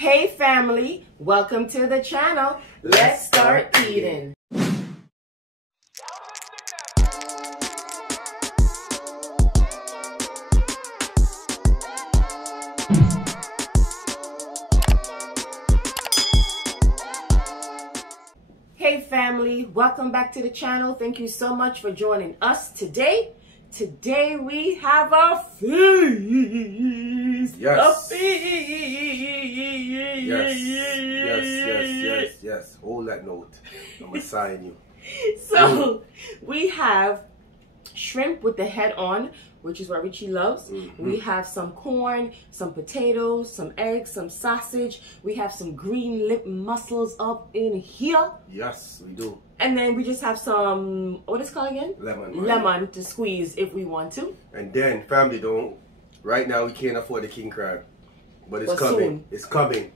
Hey family, welcome to the channel. Let's start eating. Hey family, welcome back to the channel. Thank you so much for joining us today. Today we have a feast. Yes. A feast. Yes. Hold that note. I'm gonna sign you. So we have shrimp with the head on, which is what Richie loves. We have some corn, some potatoes, some eggs, some sausage. We have some green lip mussels up in here. Yes, we do. And then we just have some, what is it called again? Lemon. Lemon to squeeze if we want to. And then, family, don't. Right now, we can't afford the king crab. But it's But coming. soon. It's coming.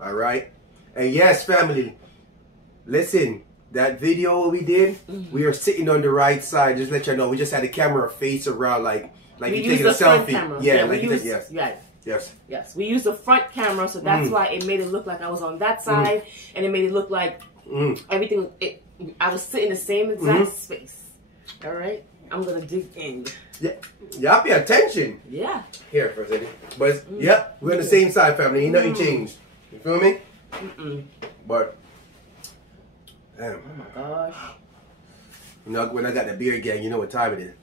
All right? And yes, family, listen. That video we did, we are sitting on the right side. Just let you know, we just had the camera face around like you taking a selfie. Yeah, like you yes. Yes. We used the front camera, so that's why it made it look like I was on that side, and it made it look like everything. I was sitting in the same exact space. All right, I'm gonna dig in. Yeah, y'all pay attention. Yeah. Here for a second, but it's, yep, we're on the same side, family. Ain't nothing changed. You feel me? But. Damn. Oh my gosh. You know, when I got the beer gang, you know what time it is.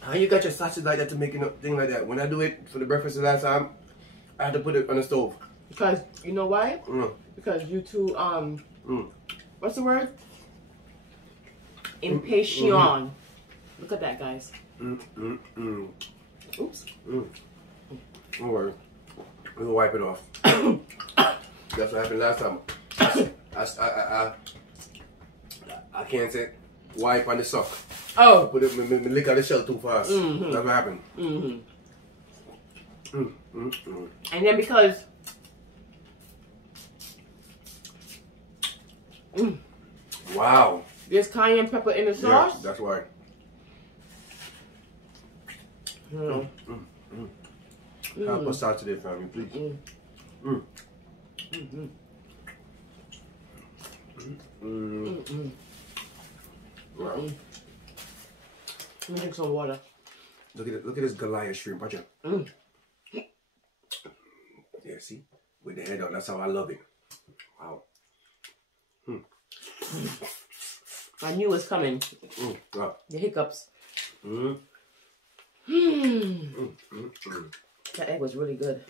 How you got your sausage like that to make a thing like that? When I do it for the breakfast the last time, I had to put it on the stove. Because, you know why? Because you two, what's the word? Impatient. Look at that, guys. Oops. Don't worry. We'll wipe it off. That's what happened last time. I can't say wipe on the sock. Oh. Put it, me lick out the shell too fast. That's what happened. And then because wow. there's cayenne pepper in the sauce. Yeah, that's why. Help us out today, family, please. Wow. Let me drink some water. Look at this Goliath shrimp, watch out. Yeah, see? With the head on, that's how I love it. Wow. I knew it was coming. Wow. The hiccups. That egg was really good.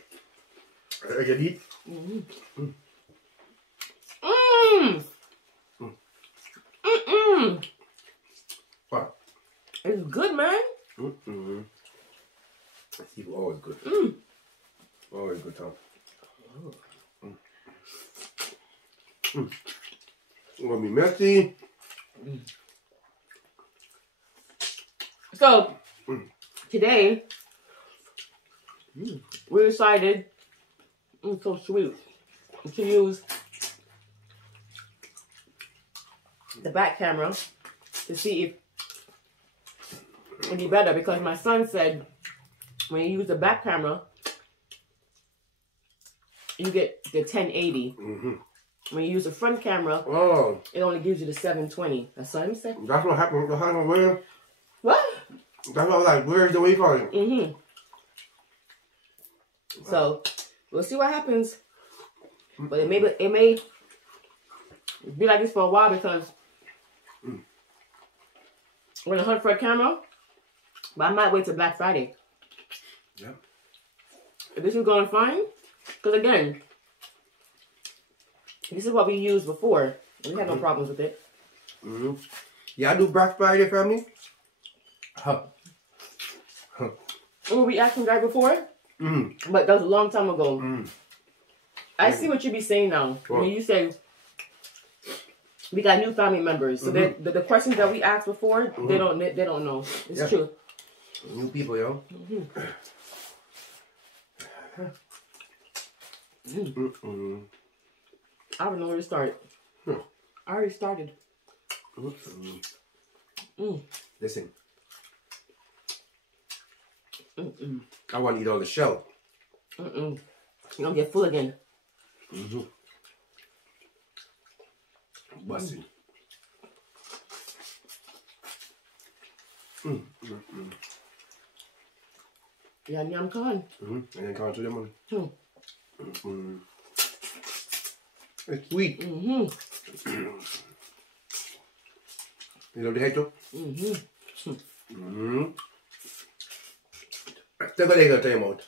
I can eat. Wow. It's good, man. People always good. Always good, Tom. It's gonna be messy. So today we decided, so sweet, to use the back camera to see if it would be better, because my son said when you use the back camera you get the 1080. When you use the front camera, it only gives you the 720. That's what I'm saying. That's what happened. Where? What? That's what I was like, where's the way for it? So we'll see what happens. But it may be like this for a while, because we're gonna hunt for a camera. But I might wait till Black Friday. Yeah. If this is going fine, because again, this is what we used before. We had no problems with it. Yeah, I do Black Friday, family. Remember we asked some guy before? But that was a long time ago. I see what you be saying now. When you say we got new family members, so the questions that we asked before, they don't know. It's true. New people, yo. I don't know where to start. I already started. Listen. I want to eat all the shell. You're gonna get full again. Busting. Yeah, yum con. And then come to them. It's sweet. You love the head too? Take a leg of time out.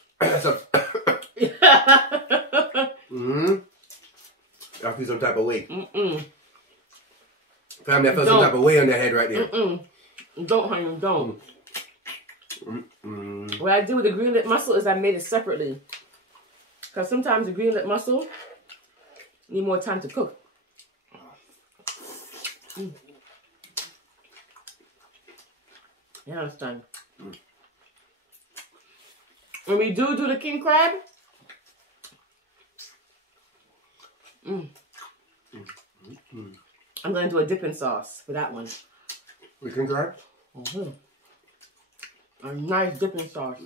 I feel some type of way. Family, I feel some type of way on the head right there. Don't, honey, don't. What I did with the green lip mussel is I made it separately. Because sometimes the green lip mussel need more time to cook. You understand? When we do the king crab, I'm going to do a dipping sauce for that one. We can crab? A nice dipping sauce.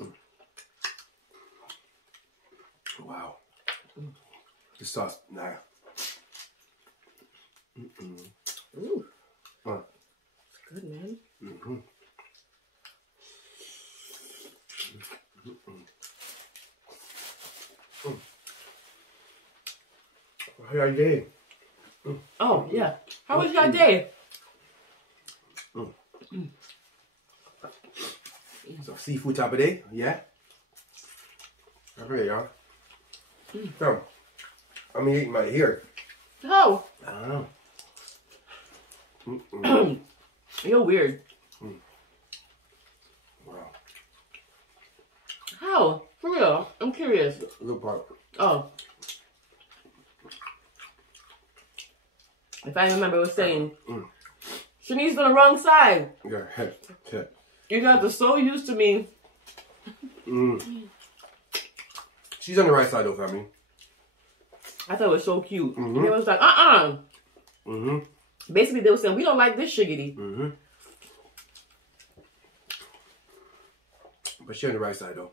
Wow. The sauce, nah. Ooh. It's good, man. How your day? Oh, yeah. How was your day? So seafood type of day, yeah? Okay, y'all. Come. I'm eating my ear. How? I don't know. You're weird. Wow. How? For real? I'm curious. Good part. Oh. If I remember, it was saying, Shanice's on the wrong side. Yeah. You guys are so used to me. She's on the right side though, family. I thought it was so cute. And it was like, Basically, they were saying, we don't like this shiggity. But she's on the right side though.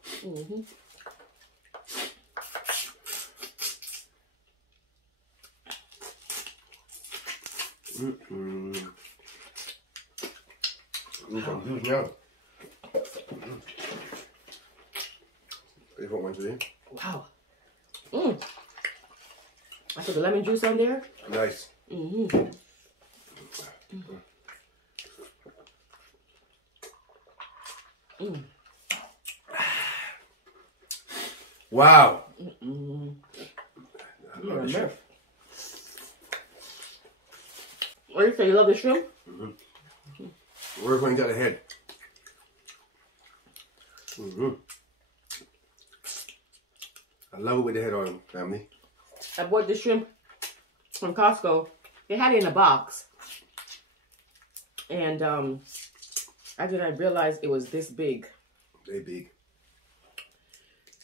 Confused now. You want one today? Wow. I put the lemon juice on there. Nice. Wow. I love the shrimp. What do you say? You love the shrimp? We're going to get ahead. I love it with the head on, family. I bought the shrimp from Costco. They had it in a box. And I didn't realize it was this big. They big.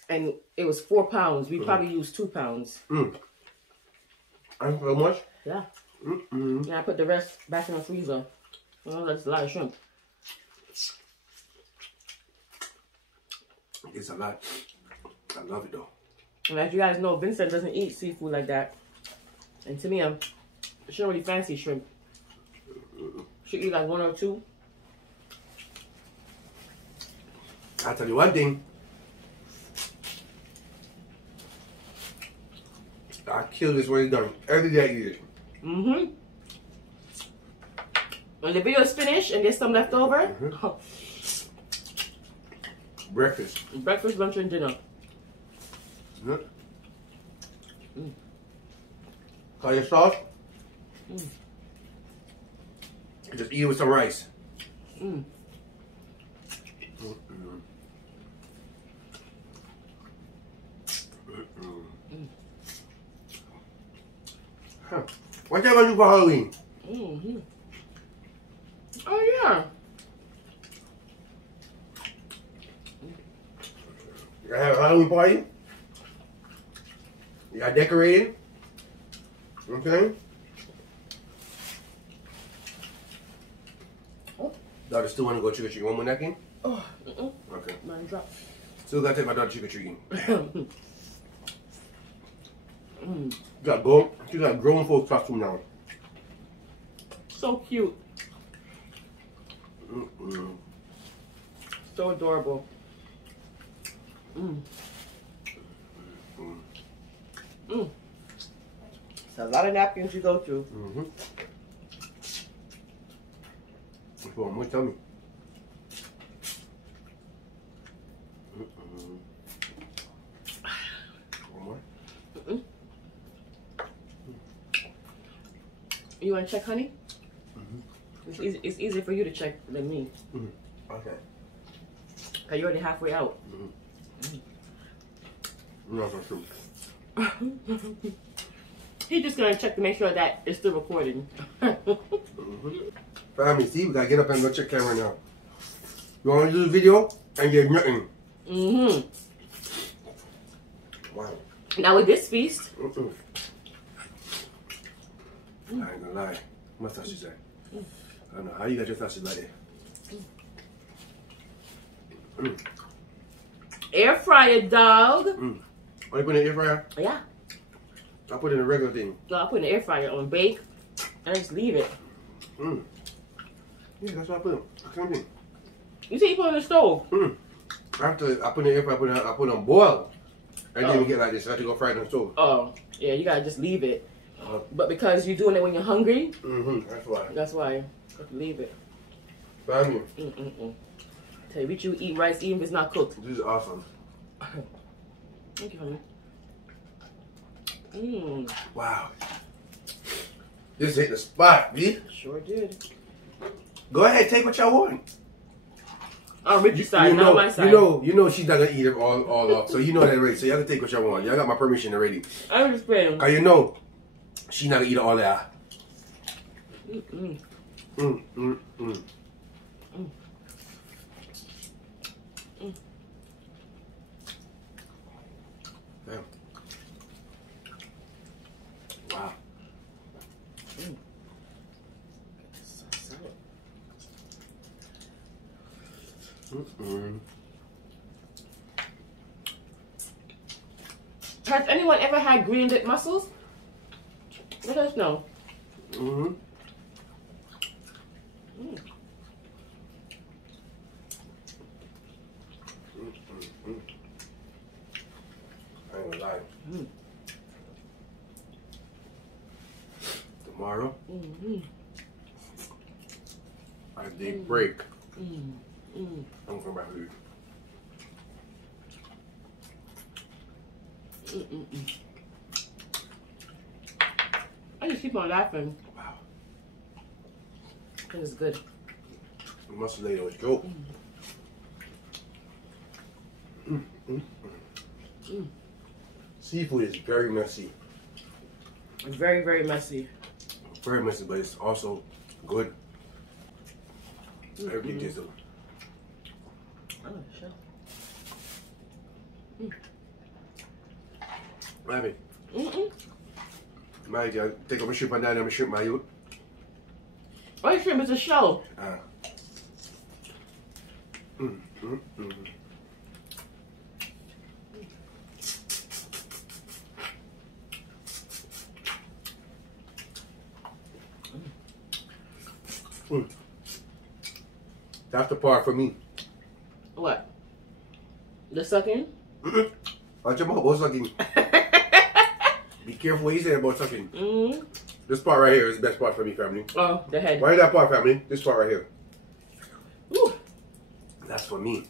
And it was 4 pounds. We probably used 2 pounds. And so much? Yeah. And I put the rest back in the freezer. Well, that's a lot of shrimp. It's a lot. I love it though. And as you guys know, Vincent doesn't eat seafood like that. And to me, she don't really fancy shrimp. She eat like 1 or 2. I'll tell you one thing. I kill this when it's done. Every day I eat it. When the video is finished and there's some left over, Breakfast. breakfast, lunch, and dinner. Call your sauce. Just eat it with some rice. Huh. What you gonna do for Halloween? Oh yeah. You gonna have a Halloween party? You got decorating? Okay. Daughter still wanna go trick or treat. One more napkin? Oh, Okay. mine dropped. Still gotta take my daughter trick-or-treating. She got grown folks costume now. So cute. So adorable. It's a lot of napkins you go through. One more tummy. One more. You want to check, honey? It's easier for you to check than me. Okay. Cause you're already halfway out. No, that's true. He's just gonna check to make sure that it's still recording. Family, see, we gotta get up and go check camera now. You wanna do the video and get nothing. Wow. Now with this feast. I ain't gonna lie. My sausage there. I don't know how you got your sausage like that. Air fryer, dog. Oh, you put in the air fryer? Yeah. I put in a regular thing. No, I put in the air fryer on bake and I just leave it. Yeah, that's what I put in. Same thing. You see, you put it on the stove. After I put in the air fryer, I put it on boil. I didn't even get like this. I had to go fry it on the stove. Oh, yeah, you gotta just leave it. But because you're doing it when you're hungry, that's why. that's why you have to leave it. Family. Tell you, we should eat rice even if it's not cooked. This is awesome. Thank you, honey. Wow. This hit the spot, B. Sure did. Go ahead, take what y'all want. On Richie's side, not my side. You know she's not gonna eat it all up. So you know that already. So y'all can take what y'all want. Y'all got my permission already. I'm just saying. Cause you know she's not gonna eat all that. Damn. Wow. Has anyone ever had green dip mussels? Let us know. I ain't gonna lie. Tomorrow, I did break. I'm going back to you. I just keep on laughing. Wow. Because it's good. The mussel lady was dope. Seafood is very messy. Very, very messy. Very messy, but it's also good. Everything tastes good. Oh, sure. Rabbit. My God, take up a shrimp and down and shrimp my youth. Oh, shrimp is a shell. That's the part for me. What? The sucking? Watch your mouth, about sucking. Be careful what you say about sucking. This part right here is the best part for me, family. Oh, the head. Why is that part, family? This part right here. Ooh. That's for me.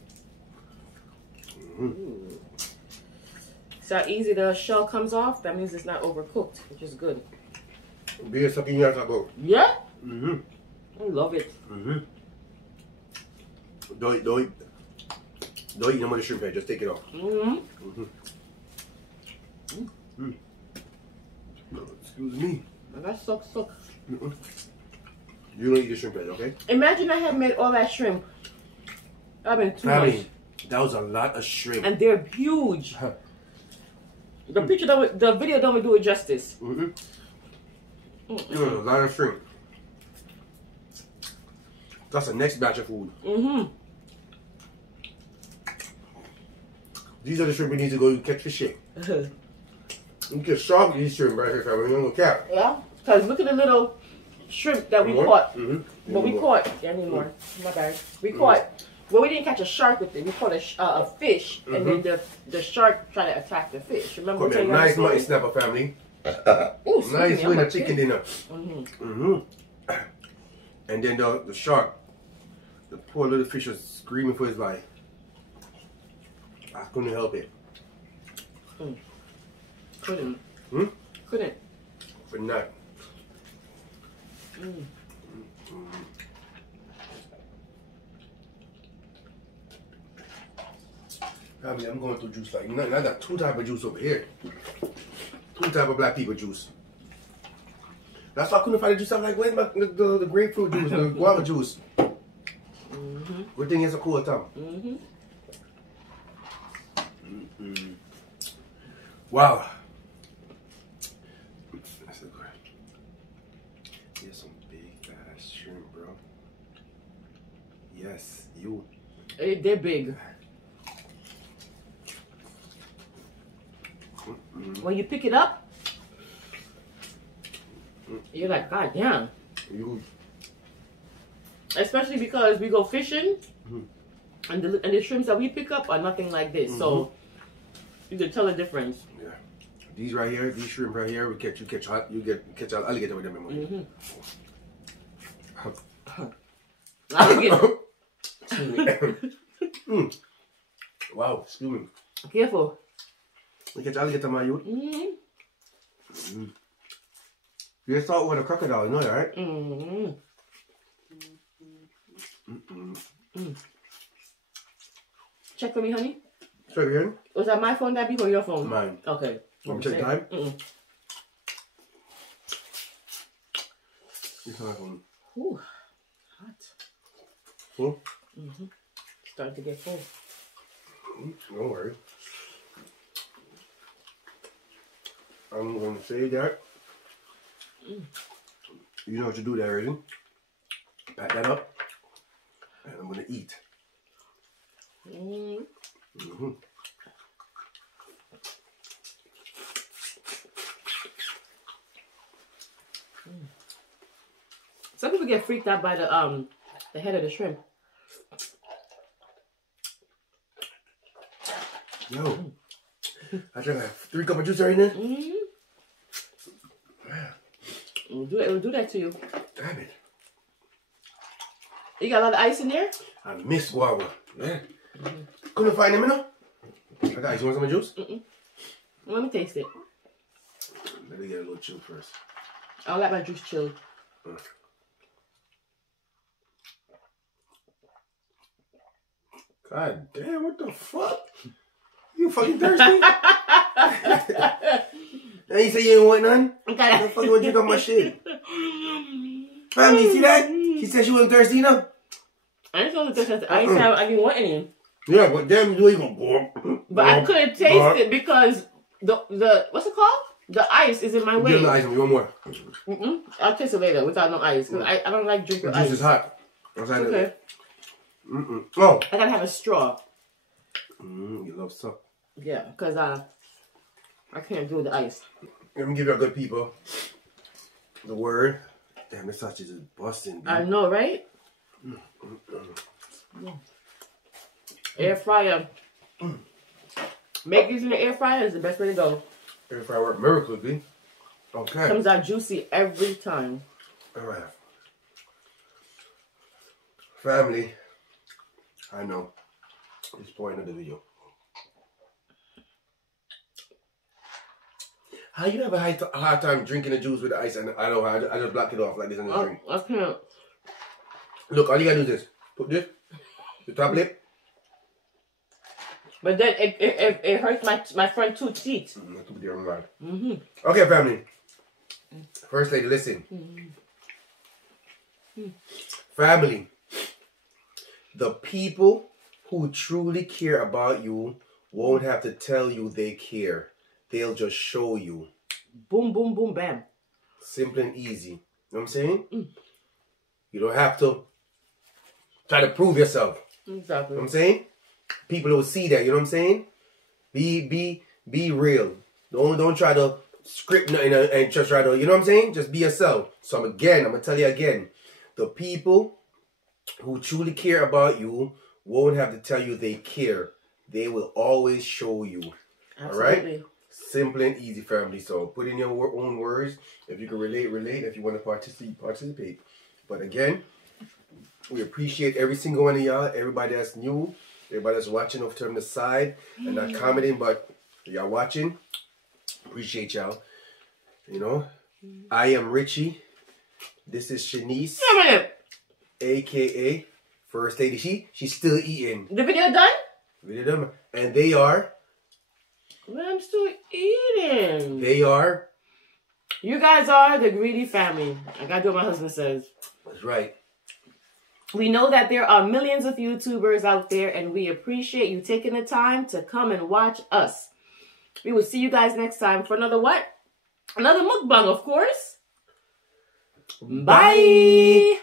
See how easy the shell comes off? That means it's not overcooked, which is good. Be a sucking your tobacco. Yeah? I love it. Don't eat no more of the shrimp head. Just take it off. Excuse me. That sucks. You don't eat the shrimp head, okay? Imagine I had made all that shrimp. That would have been too much. That was a lot of shrimp. And they're huge. The picture, the video don't do it justice. You know, a lot of shrimp. That's the next batch of food. These are the shrimp we need to go catch the shit. You can shark these shrimp right here, family. You don't cap. Yeah, because look at the little shrimp that we caught. But we caught, yeah, anymore. My bad. We caught, well, we didn't catch a shark with it. We caught a fish, and then the shark tried to attack the fish. Remember? Caught me a nice mutton snapper, family. Ooh, nice winner chicken dinner. And then the shark, the poor little fish was screaming for his life. I couldn't help it. Couldn't. Couldn't. But not. I mean, I'm going through juice like nothing. I got 2 types of juice over here. 2 types of black people juice. That's why I couldn't find the juice. I'm like, where's the grapefruit juice, the guava juice? Good thing it's a cool time. Wow. That's a good. Here's some big ass shrimp, bro. Yes, you. Hey, they're big. When you pick it up, you're like, God damn. Especially because we go fishing, and the shrimps that we pick up are nothing like this. So you can tell the difference. Yeah. These right here, these shrimp right here, you catch alligator with them in morning. Wow, excuse me. Careful. You catch alligator, my youth. You're salt with a crocodile, you know that, right? Check for me, honey. Check again. Was that my phone, Daddy, or your phone? Mine. Okay. Want me to check time? It's my phone. Ooh, hot. Full? Starting to get full. Don't worry. I'm going to save that. You know what to do there, already. Pack that up. And I'm going to eat. Some people get freaked out by the head of the shrimp. Yo, I drank like 3 cups of juice right now. It will do that to you. Damn it. You got a lot of ice in there? I miss guava. Yeah. Couldn't find him, you know? I got ice. You want some juice? Let me taste it. Let me get a little chill first. I like my juice chilled. God damn, what the fuck? You fucking thirsty? Now you say you ain't want none? What the fuck you want to drink on my shit? Family, you see that? She said she wasn't thirsty enough. I ain't supposed to taste it. I didn't want any. Yeah, but damn, you ain't gonna But I couldn't taste it because the what's it called? The ice is in my way. Give me the ice, you want more? I'll taste it later without no ice. Cause I don't like drinking ice. The juice is hot. Okay. Oh. I gotta have a straw. You love suck. Yeah, because I can't do the ice. Let me give you a good people. The word. Damn, this sausage is busting. Dude. I know, right? Air fryer. Make these in the air fryer is the best way to go. Air fryer work miracles, B. Okay. Comes out juicy every time. Alright. Family. I know. It's point of the video. How you have a hard time drinking the juice with the ice and I don't I just block it off like this and just drink. I can't. Look, all you gotta do is this. Put this, the top lip. But then it hurts my front 2 teeth. Okay, family. First lady, listen. Family. The people who truly care about you won't have to tell you they care. They'll just show you. Boom, boom, boom, bam. Simple and easy. You know what I'm saying? You don't have to try to prove yourself. Exactly. You know what I'm saying? People will see that. You know what I'm saying? Be real. Don't try to script nothing and just try to, you know what I'm saying? Just be yourself. So I'm gonna tell you again, the people who truly care about you won't have to tell you they care. They will always show you. Absolutely. All right? Simple and easy, family. So put in your own words. If you can relate. If you want to participate. But again, we appreciate every single one of y'all. Everybody that's new. Everybody that's watching off to the side and not commenting, but y'all watching. Appreciate y'all. You know, I am Richie. This is Shanice, aka First Lady. She's still eating. The video done? Video done. And they are. Well, I'm still eating. They are. You guys are the greedy family. I gotta do what my husband says. That's right. We know that there are millions of YouTubers out there, and we appreciate you taking the time to come and watch us. We will see you guys next time for another what? Another mukbang, of course. Bye.